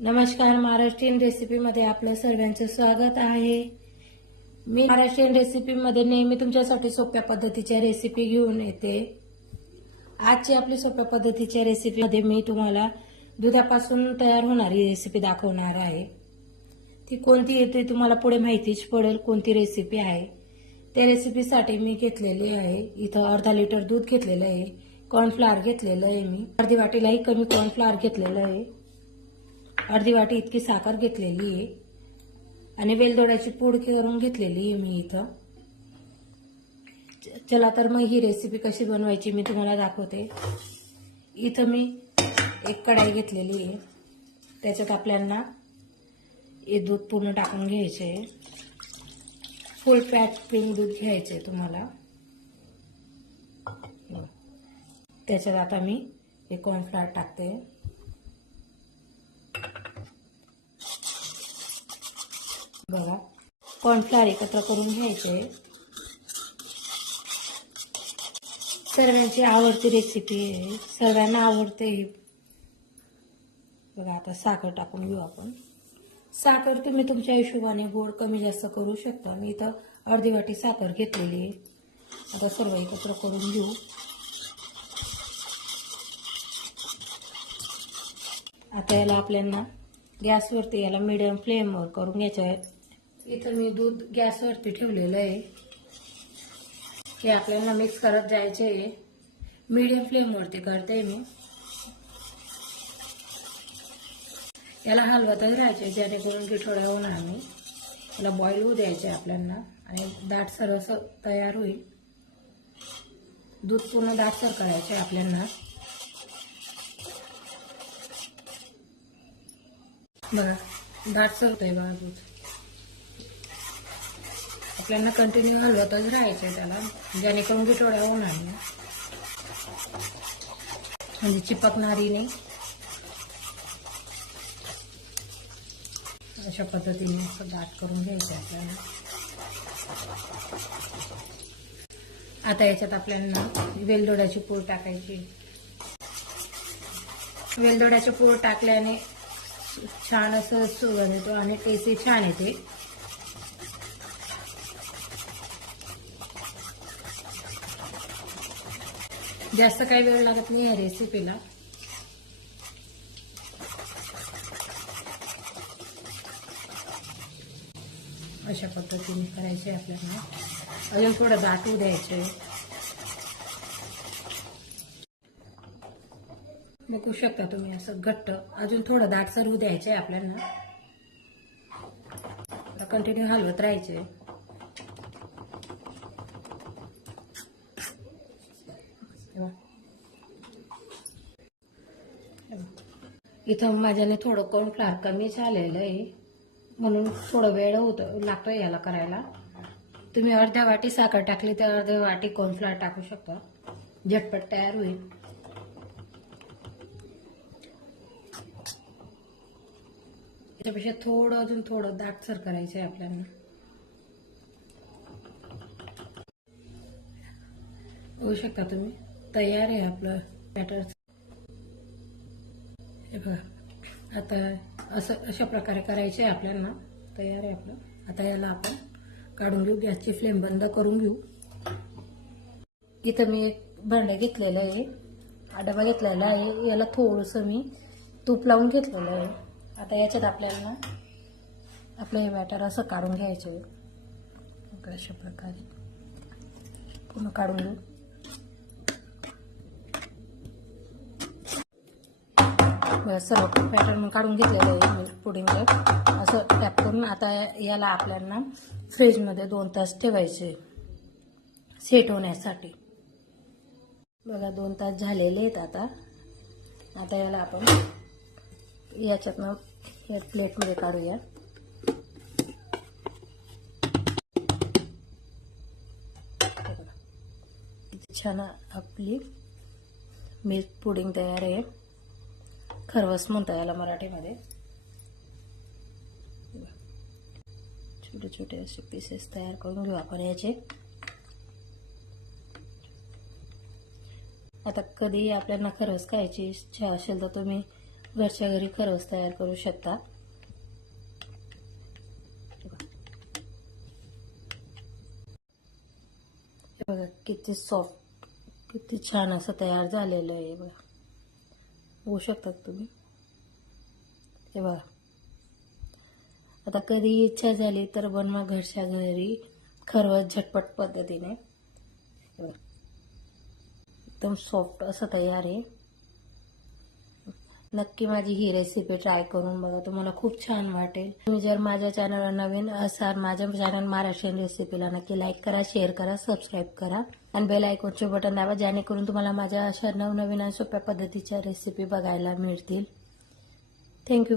नमस्कार महाराष्ट्रीयन रेसिपीमध्ये आपलं सर्वांचं स्वागत आहे. मी महाराष्ट्रीयन रेसिपीमध्ये नेहमी तुमच्यासाठी सोप्या पद्धतीच्या रेसिपी घेऊन येते. आजची आपली सोप्या पद्धतीच्या रेसिपीमध्ये मी तुम्हाला दुधापासून तयार होणारी रेसिपी दाखवणार आहे. ती कोणती येते तुम्हाला पुढे माहितीच पडेल कोणती रेसिपी आहे. त्या रेसिपीसाठी मी घेतलेली आहे. इथं अर्धा लिटर दूध घेतलेलं आहे. कॉर्नफ्लॉवर घेतलेलं आहे मी. अर्धी वाटीलाही कमी कॉर्नफ्लॉवर घेतलेलं आहे. अर्धी वाटी इतकी साखर घेतलेली आहे. आणि वेलदोड्याची पूड करून घेतलेली आहे मी इथं. च- चला तर मग ही रेसिपी कशी बनवायची मी तुम्हाला दाखवते. इथं मी एक कढाई घेतलेली आहे. त्याच्यात आपल्याला हे दूध पूर्ण टाकून घ्यायचे आहे. फुल पॅक क्रीम दूध घ्यायचे आहे तुम्हाला. त्याच्यात आता मी हे कॉर्नफ्लॉवर टाकते. बघा. कॉर्नफ्लॉवर एकत्र करून घ्यायचे. सर्वांची आवडती रेसिपी आहे. सर्वांना आवडते ही. बघा आता साखर टाकून घेऊ आपण. साखर तुम्ही तुमच्या हिशोबाने गोड कमी जास्त करू शकता. मी इथं अर्धी वाटी साखर घेतलेली आहे. आता सर्व एकत्र करून घेऊ. आता याला आपल्याला गॅसवरती याला मिडियम फ्लेमवर करून घ्यायचं आहे. इथं मी दूध गॅसवरती ठेवलेलं आहे. हे आपल्याला मिक्स करत जायचे आहे. मीडियम फ्लेमवरती करते मी. याला हलवतच राहायचे जेणेकरून गिठोड्या होणार मी याला बॉईल होऊ द्यायचे आपल्याला आणि दाट सरस तयार होईल. दूध पूर्ण दाटसर करायचे आपल्याला. बघा दाटसर होतंय बघा दूध. आपल्याला कंटिन्यू हलवतच राहायचे त्याला. जेणेकरून बिटोड्या होणार नाही. म्हणजे चिपकणारी नाही. अशा पद्धतीने दाट करून घ्यायचं आपल्याला. आता याच्यात आपल्याला वेलदोड्याची पूड टाकायची. वेलदोड्याची पूड टाकल्याने छान असं सुगंध येतो आणि टेस्टही छान येते. जास्त काही वेळ लागत नाही या रेसिपीला अशा पद्धतीने करायचे आपल्याला. अजून थोडं दाटू द्यायचे बघू शकता तुम्ही असं घट्ट. अजून थोडं दाट सरवू द्यायचे आपल्याला. कंटिन्यू हलवत राहायचे. इथं माझ्याने थोडं कॉर्नफ्लॉवर कमी झालेलं आहे. म्हणून थोडं वेळ होतं लागतो याला करायला. तुम्ही अर्ध्या वाटी साखर टाकली तर अर्ध्या वाटी कॉर्नफ्लॉवर टाकू शकता. झटपट तयार होईल. त्याच्यापेक्षा थोडं अजून थोडं दाटसर करायचं आहे आपल्याला. होऊ शकता तुम्ही तयार आहे आपलं बॅटर हे बघा. आता असं अशा प्रकारे करायचे आहे आपल्याला. तयार आहे आपलं. आता याला आपण काढून घेऊ. गॅसची फ्लेम बंद करून घेऊ. इथं मी एक भांडे घेतलेलं आहे. हा डबा घेतलेला आहे. याला थोडंसं मी तूप लावून घेतलेलं आहे. आता याच्यात आपल्याला आपलं हे बॅटर असं काढून घ्यायचं आहे. अशा प्रकारे. पूर्ण काढून घेऊ. सर्व पॅटर्न काढून घेतलेलं आहे पुडिंगचं असं टॅप करून आता याला आपल्याला फ्रीजमध्ये दोन तास ठेवायचे. सेट होण्यासाठी. बघा दोन तास झालेले आहेत आता. आता याला आपण याच्यातनं हे प्लेटमध्ये काढूया. छान आपली मिल्क पुडिंग तयार आहे. खरवस म्हणता याला मराठीमध्ये. छोटे छोटे असे पीसेस तयार करून घेऊ आपण याचे. आता कधी आपल्याला खरवस खायची इच्छा असेल तर तुम्ही घरच्या घरी खरवस तयार करू शकता. बघा किती सॉफ्ट किती छान असं तयार झालेलं आहे बघा. होऊ शकतात तुम्ही. हे बघा. आता कधी इच्छा झाली तर बनवा घरच्या घरी खरवत झटपट पद्धतीने. एकदम सॉफ्ट असं तयार आहे. नक्की माझी ही रेसिपी ट्राय करून बघा. तुम्हाला खूप छान वाटेल. तुम्ही जर माझ्या चॅनलवर नवीन असाल माझ्या चॅनल महाराष्ट्रीयन रेसिपीला नक्की लाईक करा शेअर करा सबस्क्राईब करा. आणि बेल आयकॉनचे बटन दाबा जेणेकरून तुम्हाला माझ्या अशा नवनवीन आणि सोप्या पद्धतीच्या रेसिपी बघायला मिळतील. थँक्यू